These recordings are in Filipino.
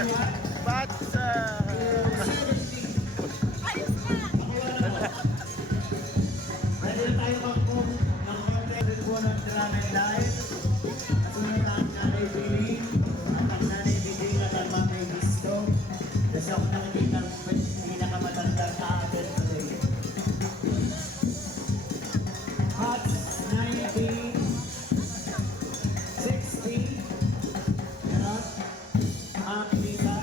But, pwede tayo mag-move ng konti po ng drama and live. Kasunod ang Nanay Billy at ang Nanay Billy at ang Mamay Gusto. Kasi ako nakikita ang pinakamatandang ka-agad today. Hot 90, 60, ganon. Ang Lisa,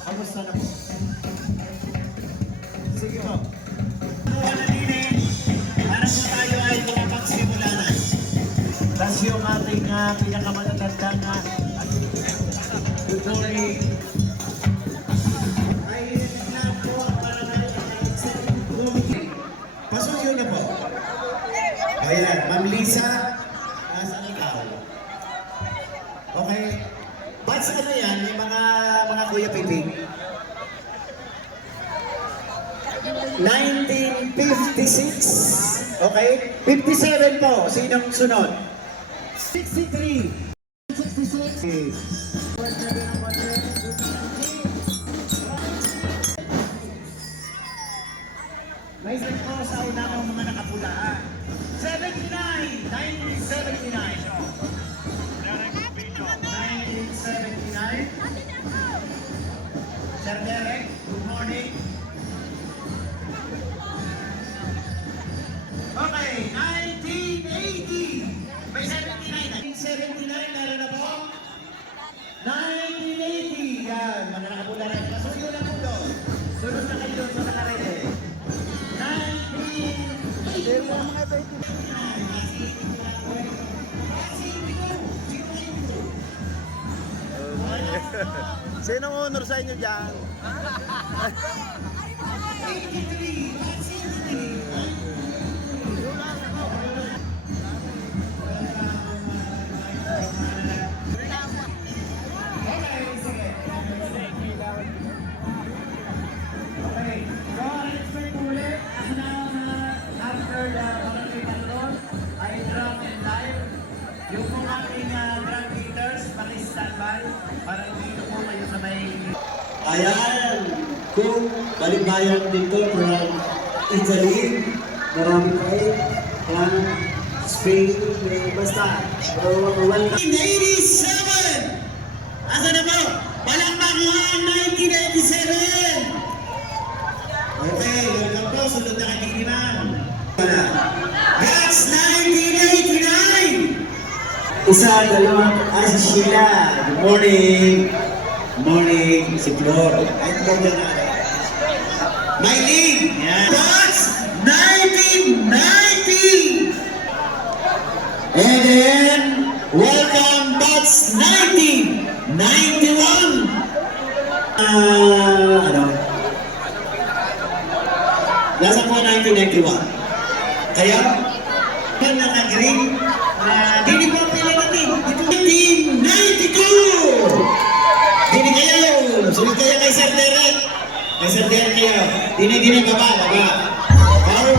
kamusta na po? Sige po. Para po tayo ay makapagsimula na. Tapos yung ating pinakamatatandang good morning. Ay lang po para pasok yun na po. Ayan, Ma'am Lisa, nasa ikaw. Okay. Ba't sa ano yan, may mga Kuya Piping? 1956. Okay? 57 po. Sinong sunod? 63. 66. May set po sa unang mga nakapulaan. 79. 1979. 1979. Sir Derek, good morning. Okay, 1980. May 79. 1979, meron na po. 1980. Yan, mga nakapula rin. Pasuyo na po doon. Sunod na kayo doon sa nakarede. 1980. sinong honor sa inyo dyan? 83. Yung mga ating drug leaders, paki-standby para dito po kayo sa may... Ayan! Kung balikbayan dito from Italy, marami pa Spain, basta. 1987! Asa na po? Palakpakan 1987! Okay, welcome po. Sunod na kaginiman. That's 1989! Isa, dalawa, si Sheila. Good morning. Good morning. Si Flor. Ay, Flor na na. Mylene. Yeah. That's 1990. And then, welcome, that's 1991. Ano? Nasa po 1991. Kaya, kung naka-green, hindi po pila natin. Ito 1992! Dini kayo! Sulit kayo kay Sir Derek. Kay Sir Derek kayo. Dini, baba. Pero,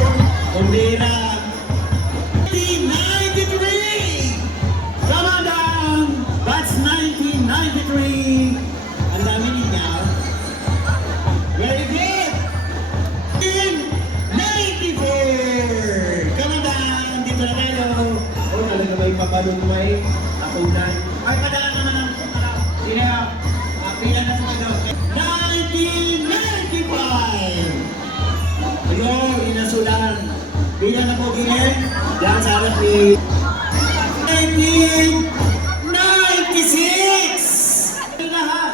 kundi na. 1993! Come on down! That's 1993! Ang dami niya. Very good! 1994! Come on down! Dito na kayo. Oh, talaga may pabalong may akunan. Ay, padala naman ang pila na sa mga 1995! Ayun, inasulan. Pila na po gilin. Yan sa harap ni 1996! Lahat.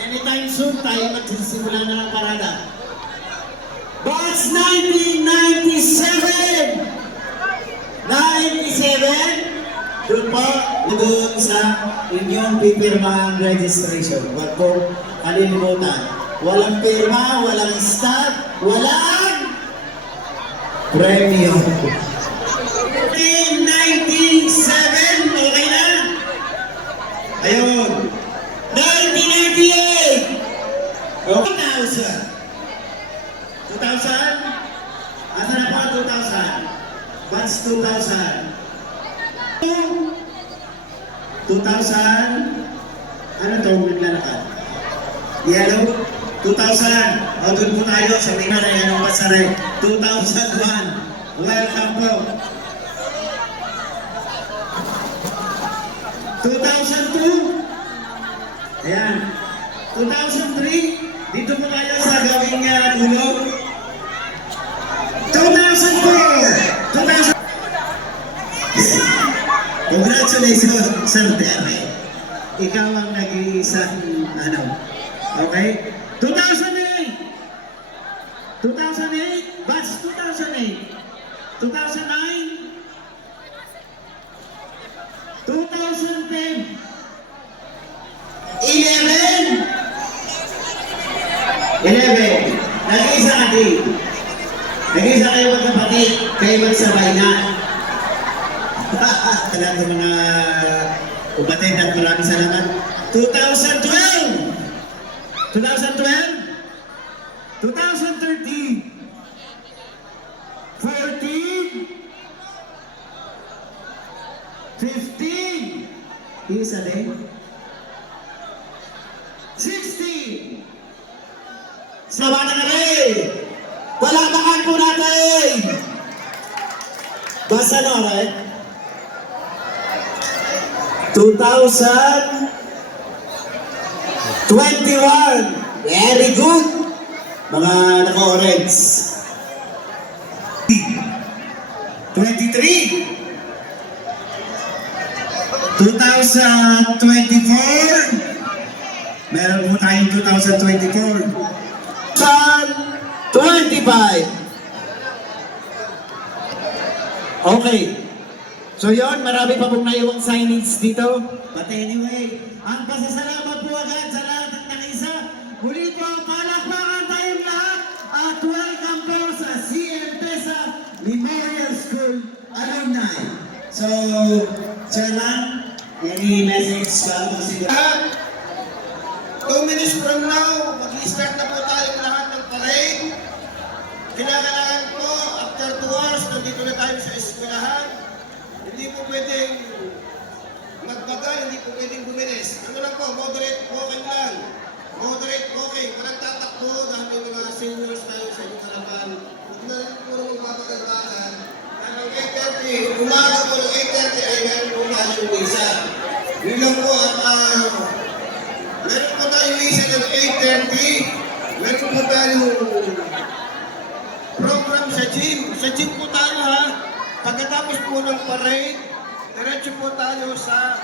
Anytime soon tayo magsisimula na ng parada. That's 1997! 97! Doon po, doon sa inyong pipirmahan registration. Huwag po kalilimutan. Walang pirma, walang stat, walang premyo. 1997, okay na? Ayun. 1998! 2000. 2000? Asa na po 2000? What's 2000? 2000? Ano to? Naglalakad? Yellow, 2000. O, doon po tayo sa may na yan ang pasaray. 2001. Welcome po. 2002. Ayan. 2003. Dito po tayo sa gawing ulog. 2004. 2000. Congratulations, Sir Derek. Ikaw ang nag-iisang ano. Okay? 2008. 2008. Batch 2008. 2009. 2010. 11. Nag-iisa ka din. Nag-iisa kayo magkapatid. Kayo magsabay na. Lahat ng mga ubatid at maraming salamat. 2012. 2012. 2013. 14. 15. Isa din. 16. Salamat na rin! Palatakan po natin! Basta no, right? 2021. Very good! Mga naka-orange. 23. 2024. Meron po tayong 2024. 25. Okay. So yon, marami pa pong naiwang signage dito. But anyway, ang pasasalamat po agad sa lahat ng nakisa. Muli po, palakpakan tayong lahat at welcome po sa CMPESA Memorial School Alumni. So, Chairman, any message bago siguro? 2 minutes from now, mag-i-start na po tayong lahat ng parade. Kinakailangan po, after 2 hours, nandito na tayo sa eskwelahan. Hindi po pwedeng magbagal, hindi po pwedeng bumilis. Ano lang po, moderate walking lang. Moderate walking, walang tatakbo dahil may mga seniors tayo sa inyong harapan. Hindi na rin puro magbabagal-bagal. Hanggang 8:30, umaga po ng 8:30 ay meron po tayo yung isa. Yun lang po meron po tayong misa ng 8:30. Meron po tayong program sa gym. Sa gym po tayo ha. Pagkatapos po ng parade, diretso po tayo sa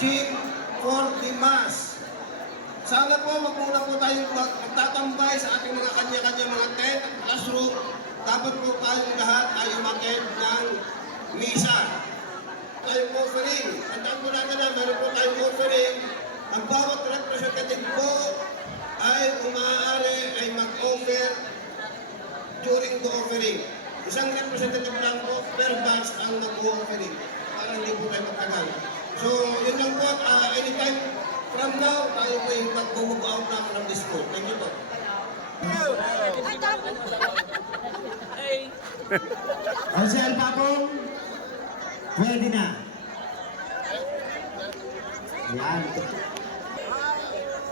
gym for the mass. Sana po wag muna po tayo magtatambay sa ating mga kanya-kanya mga tent at classroom. Dapat po tayong lahat ay umattend ng misa. Tayong offering. Tandaan po natin na meron po tayong offering. Ang bawat representative po ay maaari ay mag-offer during the offering. Isang representative lang po per batch ang mag-offering para hindi po tayo magtagal. So, yun lang po. Anytime from now, tayo po yung mag-move out na from this school. Thank you po. Ang si Alpapong, pwede na. Yan.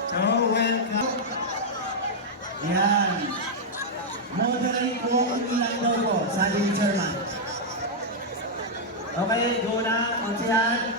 So, welcome. Yan. Moderate po ang ilang daw po, sabi ni Chairman. Okay, go na. Onsihan.